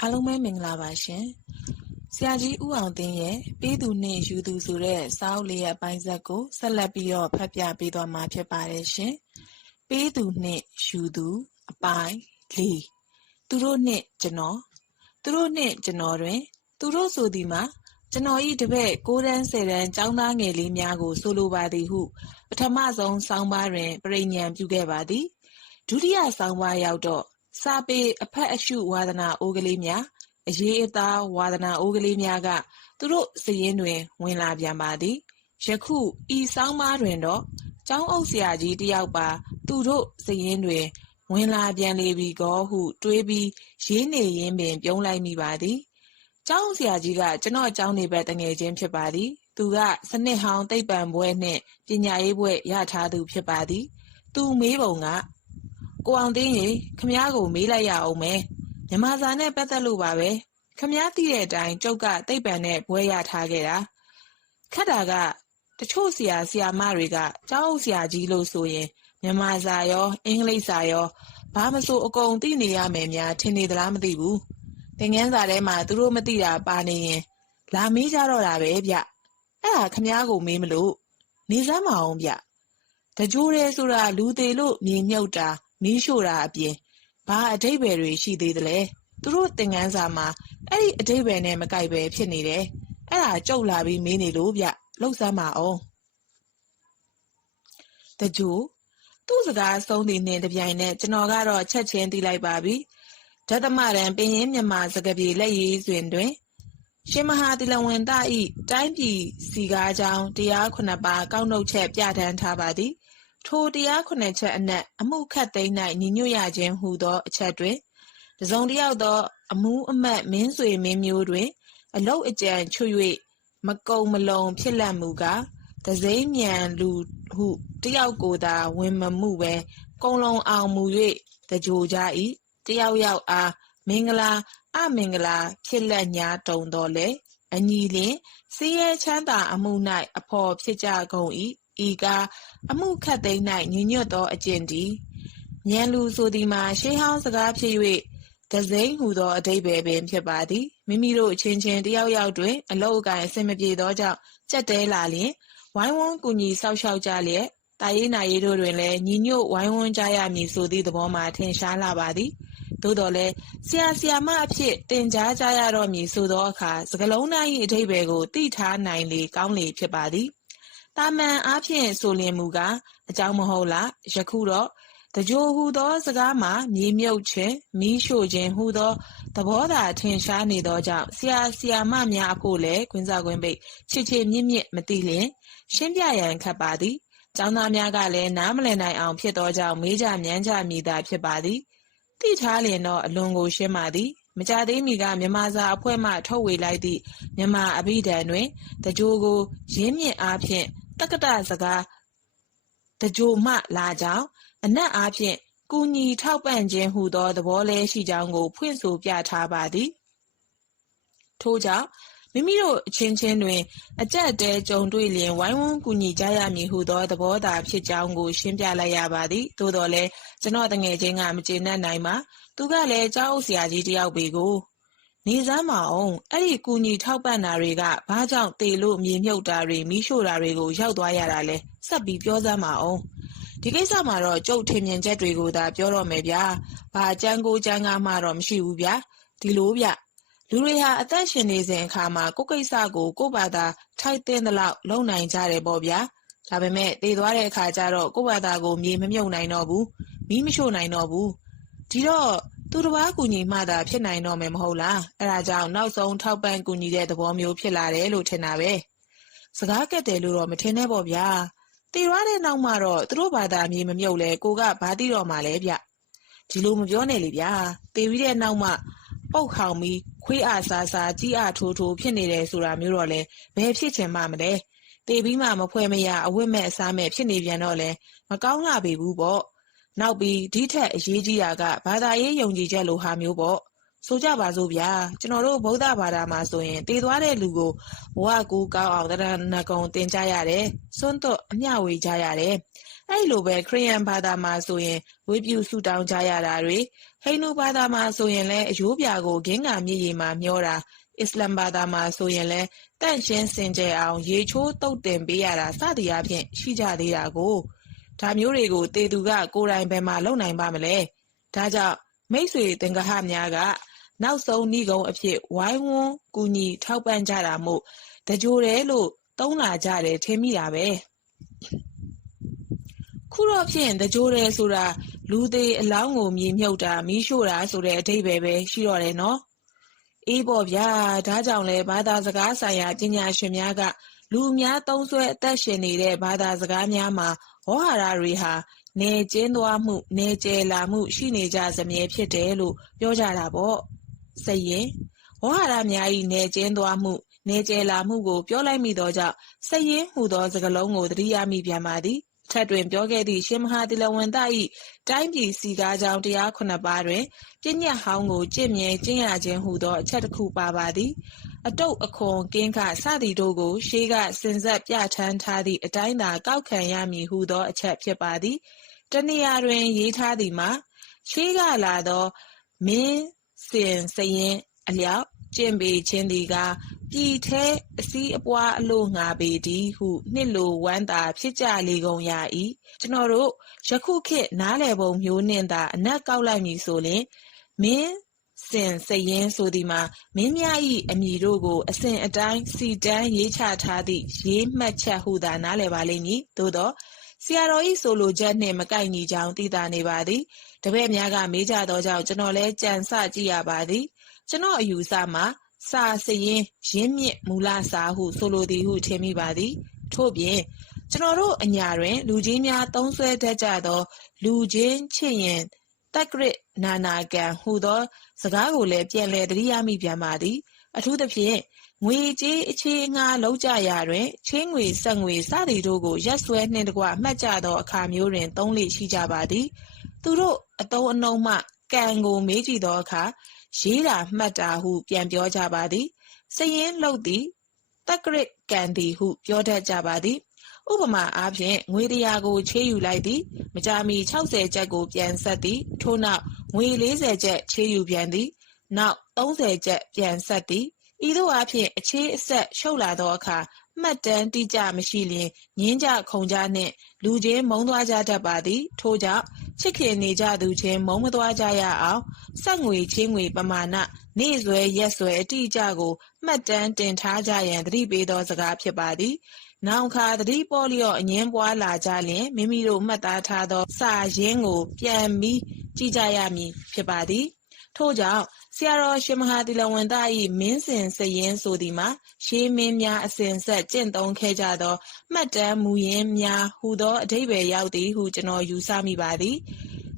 အားလုံးပဲမင်္ဂလာပါရှင်။ဆရာကြီးဦးအောင်သိန်းရဲ့ပေးသူနှင့်ယူသူဆိုတဲ့စာအုပ်လေးရဲ့အပိုင်းဆက်ကိုဆက်လက်ပြီးတော့ဖတ်ပြပေးသွားမှာဖြစ်ပါတယ်ရှင်။ပေးသူနှင့်ယူသူအပိုင်း၄သူတို့နှင့်ကျွန်တော်သူတို့နှင့်ကျွန်တော်တွင် သူတို့ဆိုသည်မှာကျွန်တော်ဤတပည့်6တန်း10တန်းကျောင်းသားငယ်လေးများကိုဆိုလိုပါသည်ဟု ပထမဆုံးဆောင်းပါးတွင် ပြိညံပြုခဲ့ပါသည်ဒုတိယဆောင်းပါးရောက်တော့ စာပေအဖက်အရှုဝါဒနာအိုးကလေးများအရေးအသားဝါဒနာအိုးကလေးများကသူတို့စည်ရင်တွင် ဝင်လာပြန်ပါသည်ယခုဤဆောင်းပါးတွင်တော့ကျောင်းအုပ်ဆရာကြီးတယောက်ပါ သူတို့စည်ရင်တွင် ဝင်လာပြန်လေပြီကောဟု တွေးပြီးရေးနေရင်းပင် ပြုံးလိုက်မိပါသည်ကျောင်းဆရာကြီးကကျွန်တော်ကျောင်းနေဘက်တငယ်ချင်းဖြစ်ပါသည်သူကစနစ်ဟောင်းသိပ္ပံဘွဲနှင့်ပညာရေးဘွဲရထားသူဖြစ်ပါသည် သူမေးပုံက ကိုအောင်သိန်းရေခမားကိုမေးလိုက်ရအောင်မယ်။မြမစာနဲ့ပတ်သက်လို့ပါပဲ။ခမားသိတဲ့အတိုင်းကျုပ်ကသိပ္ပံနဲ့ဘွဲရထားခဲ့တာ။ခက်တာကတချို့ဆရာဆရာမတွေကကျောင်းဆရာကြီးလို့ဆိုရင်မြမစာရောအင်္ဂလိပ်စာရောဘာမဆိုအကုန်သိနေရမယ်များထင်နေသလားမသိဘူး။သင်ခန်းစာထဲမှာသူတို့မသိတာပါနေရင်လာမေးကြတော့တာပဲဗျ။အဲ့ဒါခမားကိုမေးမလို့နေစမ်းမအောင်ဗျ။တကြိုးရဲဆိုတာလူသေးလို့မြေမြုပ်တာ မီးရှို့တာအပြင် ဘာအတိတ်ပဲတွေရှိသေးသလဲသူတို့သင်ငန်းစာမှာအဲ့ဒီအတိတ်ပဲနဲ့မကိုက်ပဲဖြစ်နေတယ်အဲ့ဒါကြုတ်လာပြီးမေးနေလို့ဗျလှုပ်စမ်းပါအောင်တကြိုးသူ့စကားဆုံးသည်နှင့်တပြိုင်နက်ကျွန်တော်ကတော့ချက်ချင်းသိလိုက်ပါပြီဓတမရန်ပင်ရင်မြမစကပြေလက်ရည်တွင်တွင်ရှင်မဟာတိလဝင်တဤတိုင်းပြည်စီကားကြောင်းတရားခုနှစ်ပါးကောက်နှုတ်ချက်ပြဋ္ဌာန်းထားပါသည် ထိုတရားခုနှစ်ချက်အနက် အမှုခတ်သိမ်း၌ညီညွတ်ရခြင်းဟူသော အချက်တွင်တစုံတစ်ယောက်သော အမှုအမတ်မင်းဆွေမင်းမျိုးတွင် အလုတ်အကြံချွတ်၍မကုံမလုံဖြစ်လက်မူကားတစိမ့်မြန်လူဟုတယောက်ကိုသာဝင်မမှုပဲကုံလုံအောင်မူ၍တကြိုကြ၏တယောက်ယောက်အားမင်္ဂလာအမင်္ဂလာ ဖြစ်လက်ညာတုံတော်လေအညီလင်စီးရဲချမ်းသာအမှု၌အဖော်ဖြစ်ကြကုန်၏ ဤကား အမှုခတ်သိမ်း၌ညီညွတ်သောအကျင့်ဒီဉာဏ်လူဆိုသည်မှာ ရှေးဟောင်းစကားဖြစ်၍တစိမ့်ဟူသောအတိတ်ပဲပင် ဖြစ်ပါသည်မိမိတို့အချင်းချင်းတယောက်ယောက်တွင် အလောက်အကင်အစင်မပြေသောကြောင့်ကြက်တဲလာလျင်ဝိုင်းဝန်းကူညီဆောက်ရှောက်ကြလျက်တာရေးနာရေးတို့တွင်လည်းညီညွတ်ဝိုင်းဝန်းကြရမည်ဆိုသည့်သဘောမှာထင်ရှားလာပါသည်သို့တော်လည်းဆရာဆရာမအဖြစ်တင်ကြားကြရတော့မည်ဆိုသောအခါစကလုံးသား၏အထိပ္ပယ်ကိုသိထားနိုင်လေကောင်းလေဖြစ်ပါသည် တာမန်အားဖြင့်ဆိုလျင်မူကားအကြောင်းမဟုတ်လားယခုတော့တကြိုဟူသောစကားမှာမြေမြုပ်ခြင်းမီးရှို့ခြင်းဟူသောသဘောသာထင်ရှားနေသောကြောင့်ဆရာဆရာမများအဖို့လည်းခွင်းစားခွင်းပိတ်ချစ်ချစ်မြင့်မြင့်မသိလျင် ရှင်းပြရန်ခတ်ပါသည်ကျောင်းသားများကလည်းနားမလည်နိုင်အောင်ဖြစ်သောကြောင့်မေးကြမြန်းကြမိတာဖြစ်ပါသည်သိထားလျင်တော့အလွန်ကိုရှင်းပါသည်မကြသေးမီကမြန်မာစာအဖွဲ့မှထုတ်ဝေလိုက်သည့်မြန်မာအဘိဓမ္မာတွင်တကြိုကိုရင်းမြစ်အားဖြင့် တက္ကတစကားတကြိုမှလာကြောင်းအနက်အားဖြင့်ကူညီထောက်ပံ့ခြင်းဟူသောသဘောလဲရှိကြောင်းကို ဖွင့်ဆိုပြထားပါသည်ထို့ကြောင့်မိမိတို့အချင်းချင်းတွင် အကြက်တဲကြုံတွေ့လျင်ဝိုင်းဝန်းကူညီကြရမည်ဟုသောသဘောသာဖြစ်ကြောင်းကိုရှင်းပြလိုက်ရပါသည်သို့တော်လည်းကျွန်တော်တငယ်ချင်းကမကျေနပ်နိုင်ပါသူကလည်းကြောက်အုပ်ဆရာကြီးတယောက်ပေကို နေစမ်းမအောင်အဲ့ဒီကူညီထောက်ပံ့တာတွေကဘာကြောင့်တေလို့မြေမြုပ်တာတွေမိရှို့တာတွေကိုရောက်သွားရတာလဲဆက်ပြီးပြောစမ်းမအောင်ဒီကိစ္စမှာတော့ကျုပ်ထင်မြင်ချက်တွေကိုသာပြောတော့မယ်ဗျာဘာကြမ်းကိုကြမ်းကားမှတော့မရှိဘူးဗျာဒီလိုဗျလူတွေဟာအသက်ရှင်နေစဉ်အခါမှာကိုယ်ကိစ္စကိုကိုယ့်ဘာသာထိုက်တဲ့လောက်လုံနိုင်ကြတယ်ပေါ့ဗျာဒါပေမဲ့တည်သွားတဲ့အခါကျတော့ကိုယ့်ဘာသာကိုမြေမမြုပ်နိုင်တော့ဘူးမီးမရှို့နိုင်တော့ဘူးဒီတော့ သူတစ်ပါးကူညီမှသာဖြစ်နိုင်တော့မယ်မဟုတ်လားအဲဒါကြောင့်နောက်ဆုံးထောက်ပံ့ကူညီတဲ့သဘောမျိုးဖြစ်လာတယ်လို့ထင်တာပဲစကားကက်တယ်လို့တော့မထင်နဲ့ပေါ့ဗျာတည်ရတဲ့နောက်မှာတော့သူတို့ဘာသာမြေမမြုပ်လဲကိုကဘာသိတော့မှလဲဗျဒီလိုမပြောနဲ့လေဗျာတည်ပြီးတဲ့နောက်မှပုတ်ခေါင်ပြီးခွေးအားစားစားကြီးအားထိုးထိုးဖြစ်နေတယ်ဆိုတာမျိုးတော့လဲဘယ်ဖြစ်ချင်မှမလဲတေပြီးမှမဖွဲ့မရအဝတ်မဲ့အစားမဲ့ဖြစ်နေပြန်တော့လဲမကောင်းလာပေဘူးပေါ့ နောက်ပြီးဒီထက်အရေးကြီးတာကဘာသာရေးယုံကြည်ချက်လိုဟာမျိုးပေါ့ဆိုကြပါစို့ဗျာကျွန်တော်တို့ဗုဒ္ဓဘာသာမှာဆိုရင်တည်သွားတဲ့လူကိုဘဝကူကောင်းအောင်တရဏဂုံတင်ကြရတယ်စွန့်တော့အမျှဝေကြရတယ်အဲ့လိုပဲခရိယန်ဘာသာမှာဆိုရင်ဝေပြုဆူတောင်းကြရတာတွေဟိန္ဒူဘာသာမှာဆိုရင်လည်းအယိုးပြာကိုဂင်းကမြည်ရီမှာမျောတာအစ္စလမ်ဘာသာမှာဆိုရင်လည်းတန့်ရှင်းစင်ကြယ်အောင် ရေချိုးတုတ်တင်ပေးရတာစသည်အဖြစ်ရှိကြသေးတာကို ဒါမျိုးတွေကိုတေသူက ကိုယ်တိုင်ဘယ်မှာလုပ်နိုင်ပါမလဲဒါကြောင့်မိတ်ဆွေသင်္ကဟများက နောက်ဆုံးဤကုံအဖြစ်ဝိုင်းဝန်းကူညီထောက်ပံ့ကြတာမို့တကြိုတယ်လို့သုံးလာကြတယ်ထင်မိတာပဲခုတော့ဖြင့်တကြိုတယ်ဆိုတာလူသေးအလောင်းကိုမြေမြုပ်တာမီးရှို့တာဆိုတဲ့အဓိပ္ပာယ်ပဲရှိတော့တယ်နော်အေးပေါ့ဗျာဒါကြောင့်လဲဘာသာစကားဆိုင်ရာပညာရှင်များက လူအများသုံးဆွဲအသက်ရှင်နေတဲ့ ဘာသာစကားများမှာ ဝေါဟာရတွေဟာနေကျင်းသွားမှုနေကျဲလာမှု ရှိနေကြစမြဲဖြစ်တယ်လို့ ပြောကြတာပေါ့ စရင်ဝေါဟာရများဤနေကျင်းသွားမှုနေကျဲလာမှုကို ပြောလိုက်မိသောကြောင့် စရင်ဟူသော စကားလုံးကို သတိရမိပြန်ပါသည်ထက်တွင်ပြောခဲ့သည့် ရှင်မဟာတိလဝန်တ၏တိုင်းပြည်စီကားကြောင်း တရားခုနှစ်ပါးတွင်ပြညတ်ဟောင်းကိုကြင့်မြဲကျင့်ရခြင်းဟူသော အချက်တစ်ခုပါပါသည် အတုတ်အခွန် ကင်းခ စသည်တို့ကို ရှေးကစင်ဆက်ပြဋ္ဌာန်းထားသည့်အတိုင်းသာ ကောက်ခံရမည်ဟုသောအချက် ဖြစ်ပါသည် တနေရာတွင် ရေးထားသည်မှာ ရှေးကလာသော မင်းစင်စရင်အလျောက် ကျင့်ပေခြင်းသည်ကပြည်ထဲအစည်းအပွားအလို့ငါပေသည်ဟု နှစ်လိုဝမ်းသာဖြစ်ကြလေကုန်ရ၏ကျွန်တော်တို့ ယခုခေတ် နားလည်ပုံမျိုးနှင့်သာ အနက်ကောက်လိုက်မည်ဆိုလျှင် မင်း စင်စရင်ဆိုသည်မှာမင်းများ၏အမည်တို့ကိုအစဉ်အတိုင်းစီတန်းရေးချထားသည့်ရေးမှတ်ချက်ဟုသာနားလည်ပါလိမ့်မည်သို့သောဆရာတော်ဤဆိုလိုချက်နှင့်မကိုက်ညီကြောင်းသိသာနေပါသည်တပည့်များကမေးကြသောကြောင့်ကျွန်တော်လည်းကြံစကြည့်ရပါသည် ကျွန်တော်အယူဆမှာစာစရင်ရင်းမြစ်မူလစာဟုဆိုလိုသည်ဟုထင်မိပါသည် ထို့ပြင်ကျွန်တော်တို့အညာတွင် လူကြီးများသုံးဆွဲတတ်ကြသော လူချင်းချစ်ရင် တက္ကရနာနာကံဟူသောစကားကိုလည်းပြန်လည်သတိရမိပြန်ပါသည် အထူးသဖြင့်ငွေကြေးအခြေငှားလောက်ကြရာတွင်ချင်းငွေဆက်ငွေစသည်တို့ကိုရက်ဆွဲနှင့်တကွမှတ်ကြသောအခါမျိုးတွင်သုံးလေရှိကြပါသည် သူတို့အတုံးအနှုံမှကံကိုမေးကြည့်သောအခါရေးတာမှတ်တာဟုပြန်ပြောကြပါသည်စရင်လှုပ်သည်တက္ကရကံသည်ဟုပြောတတ်ကြပါသည် ဥပမာအားဖြင့်ငွေတရားကိုချေးယူလိုက်သည်မကြာမီ60ကျပ်ကိုပြန်ဆက်သည်ထို့နောက်ငွေ40ကျပ်ချေးယူပြန်သည်နောက်30ကျပ်ပြန်ဆက်သည်ဤသို့အဖြစ်အခြေအဆက်ရှုပ်လာသောအခါမှတ်တမ်းတိကျမရှိလျင်ငင်းကြခုံကြနှင့်လူချင်းမုံသွားကြတတ်ပါသည် ထို့ကြောင့်ချစ်ခင်နေကြသူချင်းမုံမသွားကြရအောင်ဆက်ငွေချင်းငွေပမာဏနေ့စွဲရက်စွဲအတိအကျကိုမှတ်တမ်းတင်ထားကြရန်သတိပေးသောစကားဖြစ်ပါသည် နောင်ခါသတိပေါ်လျော့အငင်းပွားလာကြလျင်မိမိတို့မှတ်သားထားသော စာရင်းကို ပြန်ပြီးကြည့်ကြရမည်ဖြစ်ပါသည်ထို့ကြောင့်ဆရာတော်ရှင်မဟာတိလဝန္တ၏မင်းစင်စရင်ဆိုသည်မှာရှေးမင်းများအစဉ်ဆက်ကျင့်သုံးခဲ့ကြသောမှတ်တမ်းမူရင်းများဟူသောအဓိပ္ပာယ်ရောက်သည်ဟုကျွန်တော်ယူဆမိပါသည်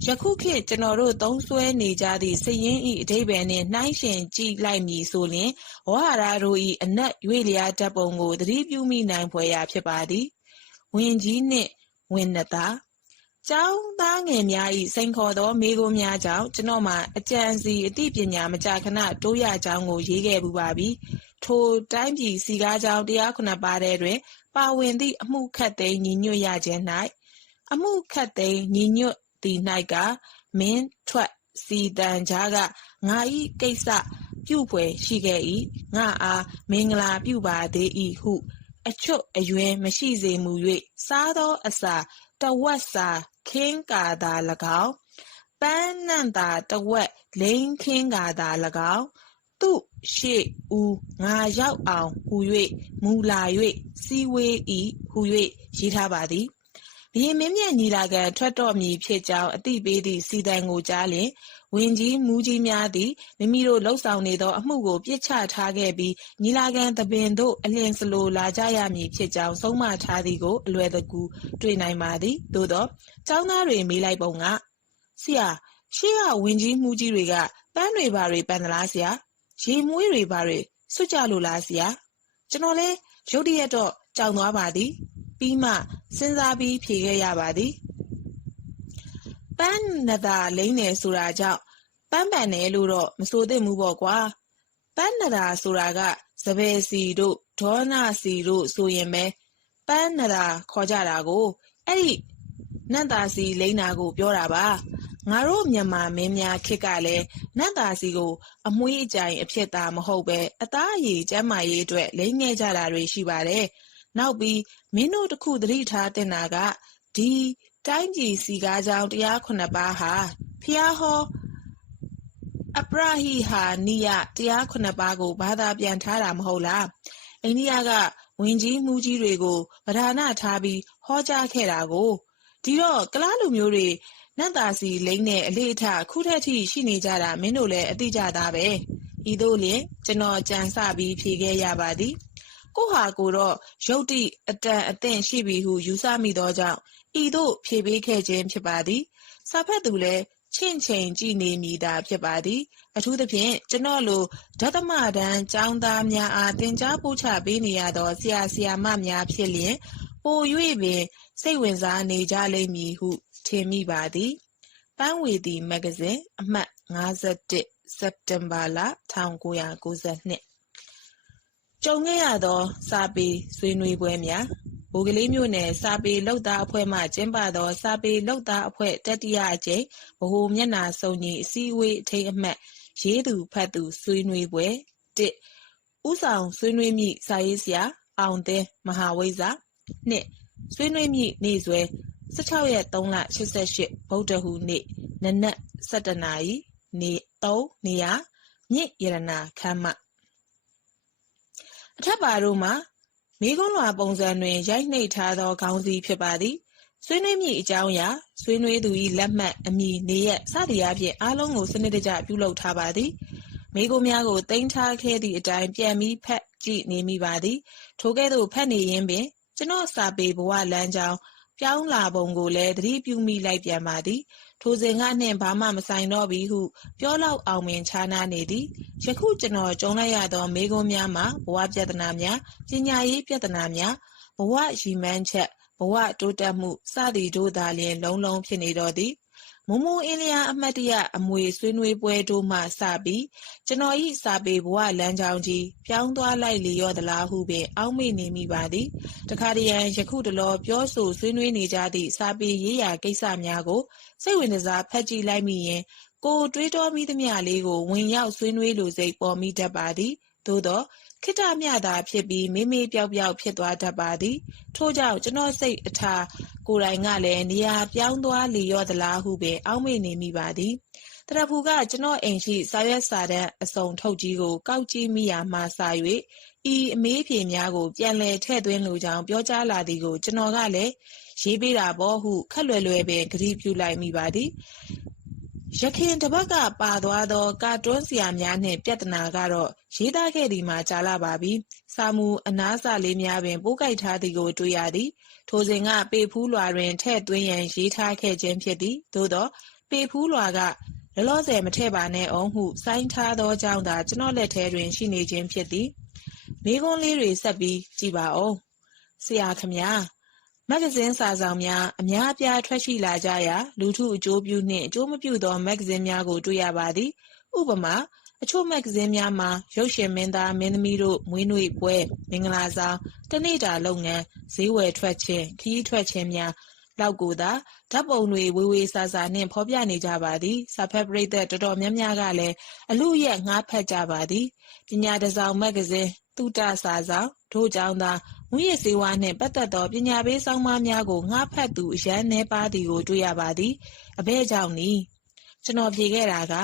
ယခုခေတ်ကျွန်တော်တို့သုံးစွဲနေကြသည့်စည်ရင်းဤအဓိပ္ပာယ်နှင့်နှိုင်းယှဉ်ကြည့်လိုက်မည်ဆိုလျှင်ဝါဟာရတို့၏အနက်ရွေလျားဓာတ်ပုံကိုသတိပြုမိနိုင်ဖွယ်ရာဖြစ်ပါသည်ဝင်ကြီးနှင့်ဝင်နတာကျောင်းသားငယ်များ၏စိန်ခေါ်သောမိဂုံးများကြောင့်ကျွန်တော်မှအကြံစီအသိပညာမကြာခဏတိုးရကြောင်းကိုရေးခဲ့ပူပါပြီထိုတိုင်းပြည်စီကားကြောင်းတရားခုနှစ်ပါးထဲတွင် ပါဝင်သည့်အမှုခတ်သိမ်းညီညွတ်ရခြင်း၌အမှုခတ်သိမ်းညီညွတ် သည်၌ကမင်းထွက်စီတန်ကြားကငါဤကိစ္စပြုဖွယ်ရှိခဲ့၏ငါအားမင်္ဂလာပြုပါသေး၏ဟု အချွတ်အယွင်းမရှိစေမူ၍စားသောအစာတဝက်စာခင်းကာသာ၎င်းပန်းနံ့သာတဝက်လိန်ခင်းကာသာ၎င်းသူရှေ့ဦးငါရောက်အောင်ဟူ၍မူလာ၍စီဝေးဤဟူ၍ရေးထားပါသည် ဘရင်မင်းမြတ်ညီလာခံထွက်တော့မည်ဖြစ်ကြောင်းအသိပေးသည့်စီတံကိုကြားလျင်ဝင်ကြီးမူကြီးများသည်မိမိတို့လှုပ်ဆောင်နေသောအမှုကိုပြစ်ချထားခဲ့ပြီးညီလာခံသဘင်သို့အလျင်စလိုလာကြရမည်ဖြစ်ကြောင်းဆုံးမထားသည်ကိုအလွယ်တကူတွေ့နိုင်ပါသည်သို့သောចောင်းသားတွေမေးလိုက်ပုံကဆရာရှေ့ကဝင်ကြီးမူကြီးတွေကပန်းတွေဘာတွေပန်သလားဆရာရေမွေးတွေဘာတွေစွတ်ကြလို့လားဆရာကျွန်တော်လဲရုတ်တရက်တော့ကြောင်သွားပါသည် ပြီးမှစဉ်းစားပြီးဖြေခဲ့ရပါသည်ပန်းနသာလိမ့်နေဆိုတာကြောင့်ပန်းပန်တယ်လို့တော့မဆိုသင့်ဘူးပေါ့ကွာပန်းနရာဆိုတာကစပယ်စီတို့ဒေါနာစီတို့ဆိုရင်ပဲပန်းနရာခေါ်ကြတာကိုအဲ့ဒီနတ်သားစီလိမ့်နာကိုပြောတာပါငါတို့မြန်မာမင်းများခေတ်ကလည်းနတ်သားစီကို အမွှေးအကြိုင်အဖြစ်သာမဟုတ်ပဲအသားအရည်ကျန်းမာရေးအတွက်လိမ့်ငယ်ကြတာတွေရှိပါတယ် နောက်ပြီးမင်းတို့တစ်ခုသတိထားတင်တာကဒီတိုင်းပြည်စီကားကြောင်တရားခုနှစ်ပါးဟာဖျားဟောအပရဟိဟာနိယတရားခုနှစ်ပါးကိုဘာသာပြန်ထားတာမဟုတ်လားအိန္ဒိယကဝင်ကြီးမှုကြီးတွေကိုဗဒါနထားပြီးဟောကြားခဲ့တာကိုဒီတော့ကလားလူမျိုးတွေနတ်သားစီလိမ့်တဲ့အလေးအထခုထက်ထိရှိနေကြတာမင်းတို့လည်းအသိကြသားပဲဤသို့လျင်ကျွန်တော်ကြံစပြီးဖြေခဲ့ရပါသည် ကိုဟာကိုတော့ရုတ်တိအတန်အသင့်ရှိပြီဟုယူဆမိသောကြောင့်ဤသို့ဖြေပေးခဲ့ခြင်းဖြစ်ပါသည်စာဖတ်သူလည်းချင့်ချိန်ကြည်နေမိတာဖြစ်ပါသည်အထူးသဖြင့်ကျွန်တော်လိုဓသမတန်းចောင်းသားများအားတင် जा ပို့ချပေးနေရသောဆရာဆရာမများဖြစ်လျင်ပို၍ပင် စိတ်ဝင်စားနေကြလိမ့်မည်ဟုထင်မိပါသည်ပန်းဝေသည်မဂ္ဂဇင်းအမှတ်51စက်တင်ဘာလ1992 ကြုံခဲ့ရသော စာပေဆွေးနွေးပွဲများဘိုကလေးမျိုးနယ်စာပေလောက်သားအဖွဲ့မှကျင်းပသော စာပေလောက်သားအဖွဲ့တတိယအကြိမ်ဗဟိုမျက်နှာစုံညီအစည်းအဝေးအထိမ်းအမှတ်ရေးသူဖတ်သူဆွေးနွေးပွဲ၁ဥဆောင်ဆွေးနွေးမိစာရေးဆရာ အောင်သင်းမဟာဝိဇ္ဇာ၂ဆွေးနွေးမိနေ့စွဲ16ရက်3လ88ဗုဒ္ဓဟူးနေ့နနက်7:00နာရီနေ3နေရာမြင့်ရတနာခမ်းမ အထက်ပါတို့မှာမိကုံးလွာပုံစံတွင် ရိုက်နှိပ်ထားသောခေါင်းစည်းဖြစ်ပါသည်ဆွေးနွေးမည့်အကြောင်းအရာဆွေးနွေးသူ၏လက်မှတ်အမည်နေရက်စသည်အပြင်အားလုံးကိုစနစ်တကျပြုလုပ်ထားပါသည်မိကိုများကိုတင်ထားခဲ့သည့်အတိုင်းပြန်ပြီးဖက်ကြည့်နေမိပါသည်ထိုကဲ့သို့ဖက်နေရင်းပင်ကျွန်တော်စာပေဘဝလမ်းကြောင်းပြောင်းလာပုံကိုလည်းသတိပြုမိလိုက်ပြန်ပါသည် ထိုစဉ်ကနှင့်ဘာမှမဆိုင်တော့ပြီဟု ပြောလောက်အောင်ပင်ခြားနားနေသည်ယခုကျွန်တော်ကြုံလိုက်ရသောမေးခွန်းများမှာဘဝပြဿနာများပညာရေးပြဿနာများဘဝရည်မှန်းချက်ဘဝတိုးတက်မှုစသည်တို့သာလျှင်လုံးလုံးဖြစ်နေတော့သည် မမိုးအင်းလျာအမတ်တရအမွေဆွေးနွေးပွဲတို့မှစပြီးကျွန်တော်ဤစာပေဘဝလမ်းကြောင်းကြီးပြောင်းသွားလိုက်လေရော့သလားဟုပင်အောက်မေ့နေမိပါသည်တခါတရံယခုတလောပြောဆိုဆွေးနွေးနေကြသည့်စာပေရေးရာကိစ္စများကိုစိတ်ဝင်စားဖတ်ကြည့်လိုက်မိရင်ကိုတွေးတောမိသမျှလေးကိုဝင်ရောက်ဆွေးနွေးလိုစိတ်ပေါ်မိတတ်ပါသည်သို့သော ခိတ္တမြတာဖြစ်ပြီးမေးမေးပျောက်ပျောက်ဖြစ်သွားတတ်ပါသည် ထို့ကြောင့်ကျွန်တော်စိတ်အထာကိုယ်တိုင်ကလည်းနေရာပြောင်းသွားလေရော့သလားဟုပင်အောက်မေ့နေမိပါသည်တရဖူကကျွန်တော်အိမ်ရှိစာရွက်စာတမ်းအစုံထုတ်ကြီးကိုကောက်ကြည့်မိရာမှစ၍ဤအမေးဖြေများကိုပြန်လည်ထည့်သွင်းလိုကြောင်းပြောကြားလာသည်ကိုကျွန်တော်ကလည်းရေးပေးတာပေါ့ဟုခက်လွယ်လွယ်ပင်ဂရုပြုလိုက်မိပါသည် ယခင်တပတ်ကပါသွားသော ကာတွန်းဆရာများနှင့် ပြဿနာကတော့ ရေးသားခဲ့သည်မှာ ကြာလှပါပြီ။စာမူအနားစာလေးများပင် ပိုးကိုက်ထားသည်ကို တွေ့ရသည်။ထိုစဉ်က ပေဖူးလွှာတွင် ထည့်သွင်းရန် ရေးထားခဲ့ခြင်းဖြစ်သည်။သို့သော် ပေဖူးလွှာက လောလောဆယ် မထည့်ပါနဲ့ဦးဟု ဆိုင်းထားသောကြောင့်သာ ကျွန်တော်လက်ထဲတွင် ရှိနေခြင်းဖြစ်သည်။မေးခွန်းလေးတွေ ဆက်ပြီးကြည့်ပါဦး။ဆရာခင်ဗျာ မဂ္ဂဇင်းစာစောင်များအများအပြားထွက်ရှိလာကြရာလူထုအကျိုးပြုနှင့်အကျိုးမပြုသောမဂ္ဂဇင်းများကိုတွေ့ရပါသည်ဥပမာအချို့မဂ္ဂဇင်းများမှာရုပ်ရှင်မင်းသားမင်းသမီးတို့မွေးနေ့ပွဲမင်္ဂလာဆောင်တနေ့တာလုပ်ငန်းဈေးဝယ်ထွက်ခြင်းခရီးထွက်ခြင်းများ လောက်ကိုသာဓာတ်ပုံတွေဝေဝေဆာဆာနှင့်ဖော်ပြနေကြပါသည်စာဖက်ပရိသတ်တော်တော်များများကလည်းအလူရက်ငှားဖက်ကြပါသည်ပညာတစောင်မဂ္ဂဇင်းသုတစာဆောင်ထို့ကြောင့်သာမူရစေဝါနှင့်ပတ်သက်သောပညာပေးဆောင်းပါးများကိုငှားဖတ်သူအရန်နှဲပါသည်ကိုတွေ့ရပါသည်အဘဲကြောင့်နီကျွန်တော်ဖြေခဲ့တာက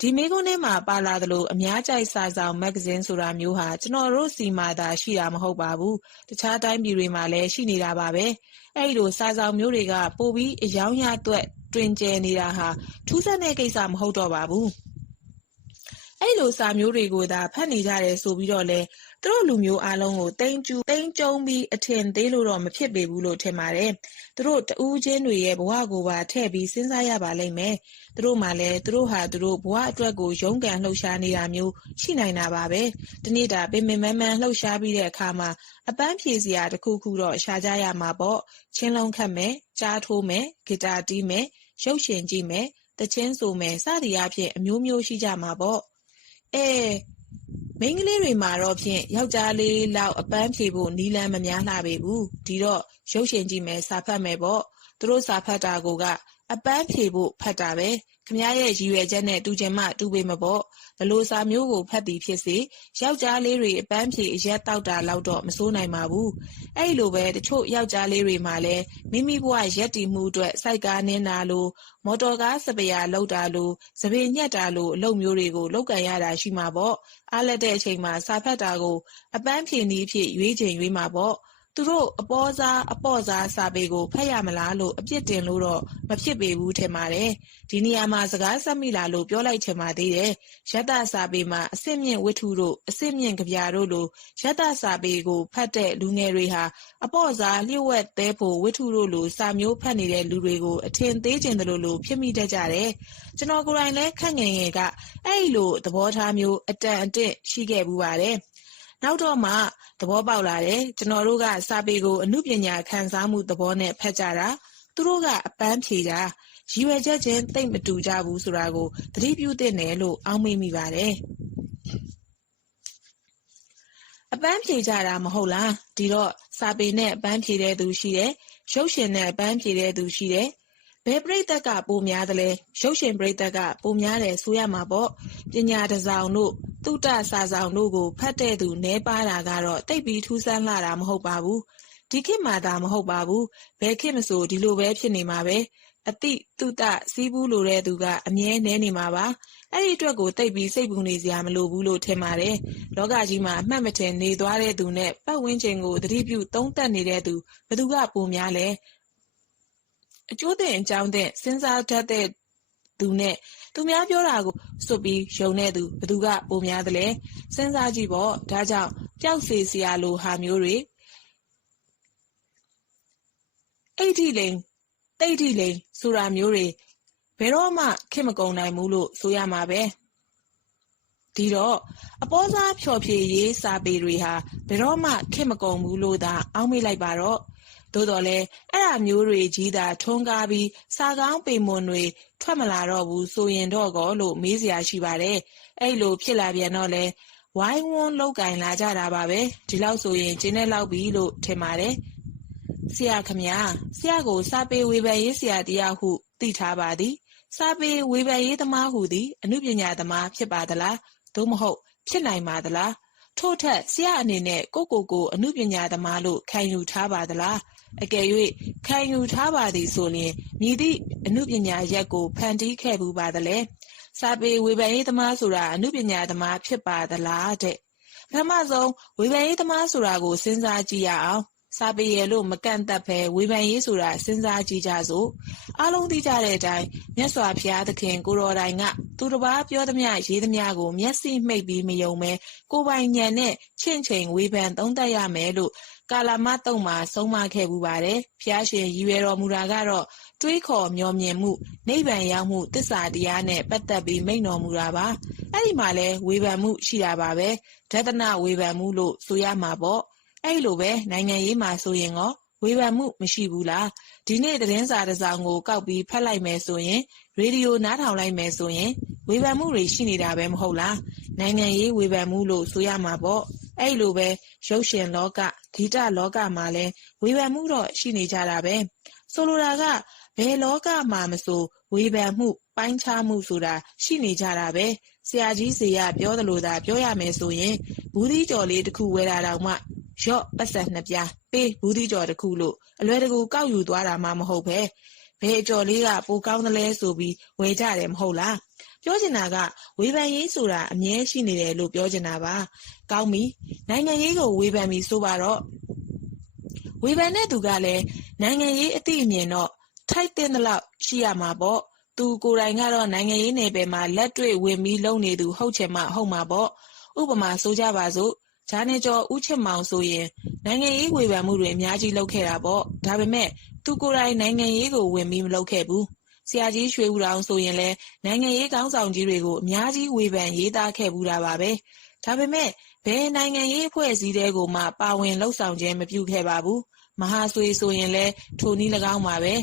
ဒီမိကုန်းထဲမှာပါလာသလို အများကြိုက်စာဆောင်မဂ္ဂဇင်းဆိုတာမျိုးဟာ ကျွန်တော်တို့စီမှာသာ ရှိတာမဟုတ်ပါဘူး တခြားတိုင်းပြည်တွေမှာလည်း ရှိနေတာပါပဲ အဲ့ဒီလို စာဆောင်မျိုးတွေက ပိုပြီးအယောင်ရအတွက် တွင်ကျယ်နေတာဟာ ထူးဆန်းတဲ့ကိစ္စ မဟုတ်တော့ပါဘူး အဲ့လိုစာမျိုးတွေကိုသာဖတ်နေကြတယ်ဆိုပြီးတော့လဲသူတို့လူမျိုးအားလုံးကိုတိမ်ကျူတိမ်ကျုံပြီးအထင်သေးလို့တော့မဖြစ်ပေဘူးလို့ထင်ပါတယ်။သူတို့တဦးချင်းတွေရဲ့ဘဝကိုပါထည့်ပြီးစဉ်းစားရပါလိမ့်မယ်။သူတို့မှလည်းသူတို့ဟာသူတို့ဘဝအတွက်ကိုရုန်းကန်လှုပ်ရှားနေတာမျိုးရှိနိုင်တာပါပဲ။ဒီနေ့တာပင်ပင်မန်းမန်းလှုပ်ရှားပြီးတဲ့အခါမှာအပန်းဖြေစရာတစ်ခုခုတော့ရှာကြရမှာပေါ့။ချင်းလုံးခတ်မယ်၊ကြားထိုးမယ်၊ဂီတာတီးမယ်၊ရုပ်ရှင်ကြည့်မယ်တချင်းဆိုမယ်စသည်အဖြစ်အမျိုးမျိုးရှိကြမှာပေါ့ အဲမိန်းကလေးတွေမှာတော့ဖြင့်ယောက်ျားလေးလောက်အပန်းဖြေဖို့နီလန်းမများလှပေဘူးဒီတော့ရုပ်ရှင်ကြည့်မယ်စာဖတ်မယ်ပေါ့သူတို့စာဖတ်တာကိုက အပန်းဖြေဖို့ဖတ်တာပဲခမရဲ့ရည်ရွယ်ချက်နဲ့တူချင်မှတူပေမပေါ့ဘလို့စာမျိုးကိုဖတ်သည်ဖြစ်စေယောက်ျားလေးတွေအပန်းဖြေအရက်တောက်တာလောက်တော့မစိုးနိုင်ပါဘူးအဲ့လိုပဲတချို့ယောက်ျားလေးတွေမှာလည်းမိမိဘဝရက်တည်မှုအတွက်စိုက်ကားနင်းတာလို့မော်တော်ကားစပယ်လောက်တာလို့စပင်ညက်တာလို့အလုပ်မျိုးတွေကိုလုပ်ကန်ရတာရှိမှာပေါ့အားလက်တဲ့အချိန်မှာစာဖတ်တာကိုအပန်းဖြေနည်းဖြစ်ရွေးချင်ရွေးမှာပေါ့ သူတို့အပေါ်စားအပေါ့စားစာပေကိုဖတ်ရမလားလို့အပြစ်တင်လို့တော့မဖြစ်ပေဘူးထင်ပါတယ်ဒီနေရာမှာစကားဆက်မိလာလို့ပြောလိုက်ချင်ပါသေးတယ်ရတ္တစာပေမှာအစစ်မြင့်ဝတ္ထုတို့အစစ်မြင့်ကြပြတို့လိုရတ္တစာပေကိုဖတ်တဲ့လူငယ်တွေဟာအပေါ့စားလျှို့ဝှက်သေးဖို့ဝတ္ထုတို့လိုစာမျိုးဖတ်နေတဲ့လူတွေကိုအထင်သေးကျင်တယ်လို့လို့ဖြစ်မိတတ်ကြတယ်ကျွန်တော်ကိုယ်တိုင်လည်းခန့်ငယ်ငယ်ကအဲ့လိုသဘောထားမျိုးအတန်အင့်ရှိခဲ့ဘူးပါတယ် နောက်တော့မှသဘောပေါက်လာတယ်ကျွန်တော်တို့ကစာပေကိုအမှုပညာခန်းစားမှုသဘောနဲ့ဖတ်ကြတာသူတို့ကအပန်းဖြေကြရည်ရွယ်ချက်ချင်းတိတ်မတူကြဘူးဆိုတာကိုသတိပြုသင့်တယ်လို့အောက်မေ့မိပါတယ်အပန်းဖြေကြတာမဟုတ်လားဒီတော့စာပေနဲ့အပန်းဖြေတဲ့သူရှိတယ်ရုပ်ရှင်နဲ့အပန်းဖြေတဲ့သူရှိတယ် ဘယ်ပရိသတ်ကပိုများသလဲရုပ်ရှင်ပရိသတ်ကပိုများတယ်ဆိုရမှာပေါ့ပညာတစောင်တို့တုတစာဆောင်တို့ကိုဖတ်တဲ့သူနဲပါတာကတော့တိတ်ပြီးထူးဆန်းလာတာမဟုတ်ပါဘူးဒီခေတ်မှာသာမဟုတ်ပါဘူးဘယ်ခေတ်မဆိုဒီလိုပဲဖြစ်နေမှာပဲအတိတုတစီးဘူးလိုတဲ့သူကအမြဲနဲနေမှာပါအဲ့ဒီအတွက်ကိုတိတ်ပြီးစိတ်ပူနေစရာမလိုဘူးလို့ထင်ပါတယ်လောကကြီးမှာအမှတ်မထင်နေသွားတဲ့သူနဲ့ပတ်ဝန်းကျင်ကိုသတိပြုသုံးသပ်နေတဲ့သူဘယ်သူကပိုများလဲ အကျိုးတင်အကြောင်းတဲ့စဉ်းစားတတ်တဲ့သူနဲ့သူများပြောတာကိုစွတ်ပြီးယုံတဲ့သူဘယ်သူကပိုများသလဲစဉ်းစားကြည့်ပေါ့ဒါကြောင့်ပျောက်စေစရာလိုဟာမျိုးတွေအိတ်ထိလိန်တိတ်ထိလိန်ဆိုတာမျိုးတွေဘယ်တော့မှခင်မကုန်နိုင်ဘူးလို့ဆိုရမှာပဲဒီတော့အပေါ်စားဖြော်ဖြေရေးစာပေတွေဟာဘယ်တော့မှခင်မကုန်ဘူးလို့သာအောက်မေ့လိုက်ပါတော့ သို့တော်လဲအဲ့ဒါမျိုးတွေကြီးတာထွန်းကားပြီးစာကောင်းပေမွန်တွေထွက်မလာတော့ဘူးဆိုရင်တော့ကောလို့မေးစရာရှိပါတယ်အဲ့လိုဖြစ်လာပြန်တော့လဲဝိုင်းဝန်းလောက်ကင်လာကြတာပါပဲဒီလောက်ဆိုရင်ကျင်းတဲ့လောက်ပြီလို့ထင်ပါတယ်ဆရာခမညာဆရာကိုစာပေဝေဖန်ရေးဆရာတရားဟုသိထားပါသည်စာပေဝေဖန်ရေးသမားဟုသည်အမှုပညာသမားဖြစ်ပါသလားသို့မဟုတ် ဖြစ်နိုင်ပါသလားထို့ထက်ဆရာအနေနဲ့ကိုကိုကိုအမှုပညာသမားလို့ခံယူထားပါသလား အကယ်၍ခံယူထားပါသည်ဆိုရင်မြည်သည့်အမှုပညာရက်ကို ဖန်တီးခဲ့ဘူးပါသလဲစာပေဝေဖန်ရေးသမားဆိုတာအမှုပညာသမားဖြစ်ပါသလားတဲ့ပထမဆုံးဝေဖန်ရေးသမားဆိုတာကိုစဉ်းစားကြည့်ရအောင်စာပေရလို့မကန့်သက်ပဲဝေဖန်ရေးဆိုတာစဉ်းစားကြည့်ကြစို့အားလုံးသိကြတဲ့အတိုင်းမြတ်စွာဘုရားသခင်ကိုတော်တိုင်ကသူတစ်ပါးပြောသမျှရေးသမျှကိုမျက်စိမှိတ်ပြီးမယုံမဲကိုပိုင်ညံနဲ့ချင့်ချိန်ဝေဖန်သုံးသပ်ရမယ်လို့ ကာလမတုံမှာဆုံးမခဲ့မှုပါတယ်ဘုရားရှင်ရည်ရွယ်တော်မူတာကတော့တွေးခေါ်မျှော်မြင်မှုနိဗ္ဗာန်ရောက်မှုတစ္ဆာတရားနဲ့ပတ်သက်ပြီးမိန့်တော်မူတာပါအဲ့ဒီမှာလဲဝေဖန်မှုရှိတာပါပဲဒသနဝေဖန်မှုလို့ဆိုရမှာပေါ့အဲ့လိုပဲနိုင်ငံရေးမှာဆိုရင်ရောဝေဖန်မှုမရှိဘူးလားဒီနေ့သတင်းစာတစ်စောင်ကိုကောက်ပြီးဖတ်လိုက်မယ်ဆိုရင်ရေဒီယိုနားထောင်လိုက်မယ်ဆိုရင်ဝေဖန်မှုတွေရှိနေတာပဲမဟုတ်လားနိုင်ငံရေးဝေဖန်မှုလို့ဆိုရမှာပေါ့ အဲ့လိုပဲ ရုပ်ရှင်လောက ဂီတလောကမှာလည်း ဝေဖန်မှုတော့ ရှိနေကြတာပဲ ဆိုလိုတာက ဘယ်လောကမှာမဆို ဝေဖန်မှု ပိုင်းခြားမှုဆိုတာ ရှိနေကြတာပဲ ဆရာကြီးစေရပြောသလိုသာ ပြောရမယ်ဆိုရင် ဘူးသီးကြော်လေးတစ်ခု ဝယ်တာတောင်မှရော့ပတ်စံနှစ်ပြား ပေး ဘူးသီးကြော်တစ်ခုလို့ အလွယ်တကူ ကောက်ယူသွားတာမှ မဟုတ်ပဲဘယ်အကြော်လေးက ပိုကောင်းသလဲဆိုပြီး ဝယ်ကြတယ် မဟုတ်လား ပြောချင်တာကဝေဖန်ရေးဆိုတာအမြဲရှိနေတယ်လို့ပြောချင်တာပါကောင်းပြီနိုင်ငံရေးကိုဝေဖန်ပြီးဆိုပါတော့ဝေဖန်တဲ့သူကလည်းနိုင်ငံရေးအသိအမြင်တော့ထိုက်တဲ့လောက်ရှိရမှာပေါ့သူကိုယ်တိုင်ကတော့နိုင်ငံရေးနယ်ပယ်မှာလက်တွေ့ဝင်ပြီးလုပ်နေသူဟုတ်ချင်မှဟုတ်မှာပေါ့ဥပမာဆိုကြပါစို့ဂျာနေကျော်ဦးချစ်မောင်ဆိုရင်နိုင်ငံရေးဝေဖန်မှုတွေအများကြီးလုပ်ခဲ့တာပေါ့ဒါပေမဲ့သူကိုယ်တိုင်နိုင်ငံရေးကိုဝင်ပြီးမလုပ်ခဲ့ဘူး ဆရာကြီးရွှေဦးတောင်ဆိုရင်လည်းနိုင်ငံရေးကောင်းဆောင်ကြီးတွေကိုအများကြီးဝေဖန်ရေးသားခဲ့ဘူးတာပါပဲဒါပေမဲ့ဘယ်နိုင်ငံရေးအဖွဲ့အစည်းတဲကိုမှပါဝင်လှုပ်ဆောင်ခြင်းမပြုခဲ့ပါဘူးမဟာဆွေဆိုရင်လည်းထိုနည်း၎င်းပါပဲ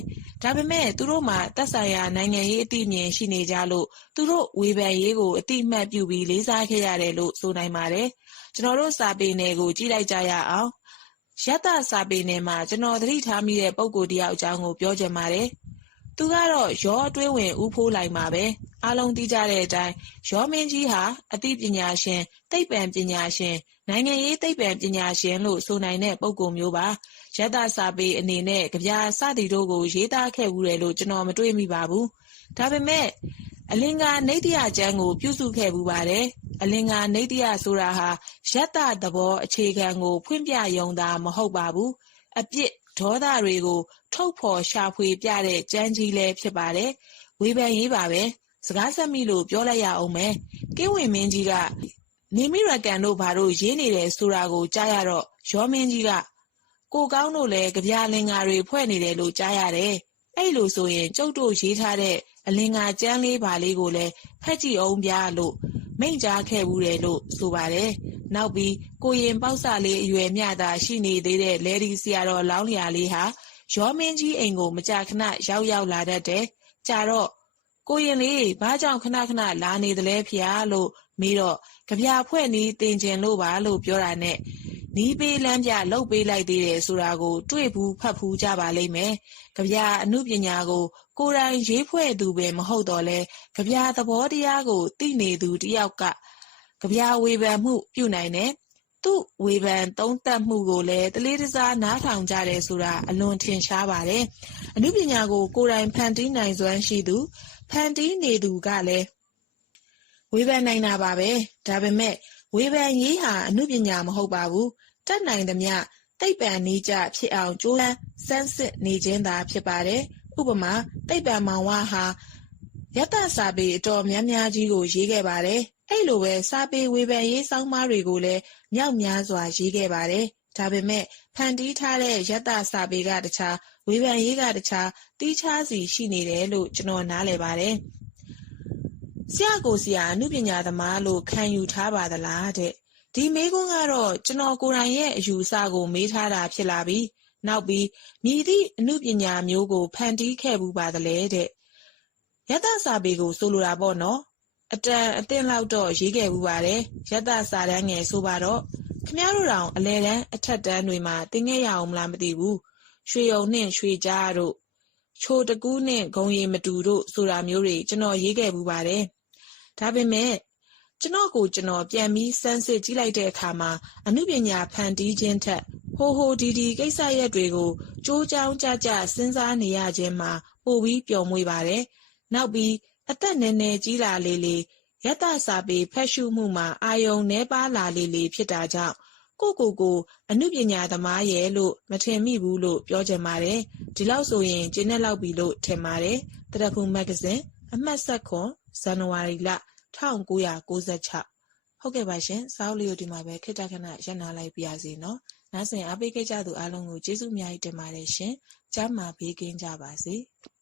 ဒါပေမဲ့သူတို့မှာတက်ဆိုင်ရာနိုင်ငံရေးအသိအမြင်ရှိနေကြလို့သူတို့ဝေဖန်ရေးကိုအတိအမှတ်ပြုပြီးလေးစားခဲ့ရတယ်လို့ဆိုနိုင်ပါတယ်ကျွန်တော်တို့စာပေနယ်ကိုကြည့်လိုက်ကြရအောင်ရတ္တစာပေနယ်မှာကျွန်တော်သတိထားမိတဲ့ပုံကိုယ်တယောက်အကြောင်းကိုပြောချင်ပါတယ် သူကတော့ရောအတွင်းဝင်ဦးဖိုးလိုက်မှာပဲအားလုံးသိကြတဲ့အတိုင်းရောမင်းကြီးဟာအသိပညာရှင်သိပ္ပံပညာရှင်နိုင်ငံရေးသိပ္ပံပညာရှင်လို့ဆိုနိုင်တဲ့ပုံကိုမျိုးပါရတ္တစာပေအနေနဲ့ကြပြစသည်တို့ကို ရေးသားခဲ့ဘူးတယ်လို့ကျွန်တော်မတွေ့မိပါဘူးဒါပေမဲ့အလင်္ကာနေတ္တယကျမ်းကို ပြုစုခဲ့ဘူးပါတယ်အလင်္ကာနေတ္တယဆိုတာဟာယတ္တသဘောအခြေခံကို ဖွင့်ပြယုံတာမဟုတ်ပါဘူး အပြစ်ဒေါသတွေကို ထုတ်ဖော်ရှာဖွေပြတဲ့ကြမ်းကြီးလည်းဖြစ်ပါတယ်ဝေဖန်ရေးပါပဲစကားဆက်မိလို့ပြောလိုက်ရအောင်မယ်ကင်းဝင်မင်းကြီးကနေမီရကန်တို့ဘာတို့ရေးနေတယ်ဆိုတာကိုကြားရတော့ရောမင်းကြီးကကိုကောင်းတို့လည်းကြပြလင်္ကာတွေဖွဲ့နေတယ်လို့ကြားရတယ်အဲ့လိုဆိုရင်ကျုပ်တို့ရေးထားတဲ့အလင်္ကာကျမ်းလေးပါလေးကိုလည်းဖတ်ကြည့်အောင်ဗျာလို့ မိန့်ကြားခဲ့ဘူးတယ်လို့ဆိုပါတယ်။နောက်ပြီးကိုရင်ပေါက်စလေးအရွယ်မျှတာရှိနေသေးတဲ့လဲဒီဆရာတော်လောင်းလျာလေးဟာရောမင်းကြီးအိမ်ကိုမကြာခဏရောက်ရောက်လာတတ်တယ်။ကြာတော့ကိုရင်လေးဘာကြောင့်ခဏခဏလာနေသလဲဖျားလို့မေးတော့ကြပြဖွဲ့နီးတင်ကျင်လို့ပါလို့ပြောတာနဲ့ နီးပေးလမ်းပြလှုပ်ပေးလိုက်သေးတယ်ဆိုတာကို တွေ့ဘူးဖတ်ဘူးကြပါလိမ့်မယ်။ကြပြအမှုပညာကို ကိုယ်တိုင်ရေးဖွဲ့သူပဲမဟုတ်တော့လဲကြပြသဘောတရားကိုသိနေသူတယောက်ကကြပြဝေဖန်မှုပြုနိုင်တယ်။သူ့ဝေဖန်သုံးသပ်မှုကိုလည်းတလေးတစားနားထောင်ကြတယ်ဆိုတာအလွန်ထင်ရှားပါတယ်။အမှုပညာကိုကိုယ်တိုင်ဖန်တီးနိုင်စွမ်းရှိသူဖန်တီးနေသူကလည်းဝေဖန်နိုင်တာပါပဲဒါပေမဲ့ ဝေဖန်ရေးဟာအမှုပညာမဟုတ်ပါဘူးတတ်နိုင်သမျှသိပ္ပံနည်းကျဖြစ်အောင်ကြိုးပမ်းစမ်းစစ်နေခြင်းသာဖြစ်ပါတယ်ဥပမာသိပ္ပံမောင်ဝဟာယတ္တစာပေအတော်များများကြီးကိုရေးခဲ့ပါတယ်အဲ့လိုပဲစာပေဝေဖန်ရေးစောင်းမားတွေကိုလည်းမြောက်များစွာရေးခဲ့ပါတယ်ဒါပေမဲ့ဖန်တီးထားတဲ့ယတ္တစာပေကတခြားဝေဖန်ရေးကတခြားတီးခြားစီရှိနေတယ်လို့ကျွန်တော်နားလည်ပါတယ် ဆရာကိုဆရာအမှုပညာသမားလို့ခံယူထားပါသလားတဲ့ဒီမေးခွန်းကတော့ကျွန်တော်ကိုယ်တိုင်ရဲ့အယူအဆကိုမေးထားတာဖြစ်လာပြီနောက်ပြီးမြည်သည့်အမှုပညာမျိုးကို ဖန်တီးခဲ့ဘူးပါသလဲတဲ့ယတ္တစာပေကိုဆိုလိုတာပေါ့နော်အတန်အတင်လောက်တော့ရေးခဲ့ဘူးပါတယ်ယတ္တစာတန်းငယ်ဆိုပါတော့ခမည်းတော်တောင်အလဲတန်းအထက်တန်းတွေမှာတင်ခဲ့ရအောင်မလားမသိဘူးရွှေယုံနှင့်ရွှေကြားတို့ချိုတကူးနှင့်ဂုံရီမတူတို့ဆိုတာမျိုးတွေကျွန်တော်ရေးခဲ့ဘူးပါတယ် ဒါပေမဲ့ကျွန်တော်ကိုကျွန်တော်ပြန်ပြီးစမ်းစစ်ကြည့်လိုက်တဲ့အခါမှာအမှုပညာဖန်တီးခြင်းထက်ဟိုဟိုဒီဒီကိစ္စရက်တွေကိုကြိုးကြောင်းကြကြစဉ်းစားနေရခြင်းမှာပိုပြီးပျော်မွေ့ပါတယ်။နောက်ပြီးအသက်နည်းနည်းကြီးလာလေလေယတ္တစာပေဖတ်ရှုမှုမှာအာယုံနှဲပါလာလေလေဖြစ်တာကြောင့်ကိုကိုကိုအမှုပညာသမားရဲ့လို့မထင်မိဘူးလို့ပြောချင်ပါတယ်။ဒီလောက်ဆိုရင်ကျင်းနဲ့လောက်ပြီလို့ထင်ပါတယ်။တရဖူမဂ္ဂဇင်းအမှတ်ဆက်ခွန် ဇန်နဝါရီလ1996ဟုတ်ကဲ့ပါရှင်စာအုပ်လေးကိုဒီမှာပဲခိတ္တခဏရပ်နာလိုက်ပါရစေနော်နားဆင်အားပေးခဲ့ကြသူအားလုံးကိုကျေးဇူးအများကြီးတင်ပါတယ်ရှင်ကျမ်းမာဘေးကင်းကြပါစေ။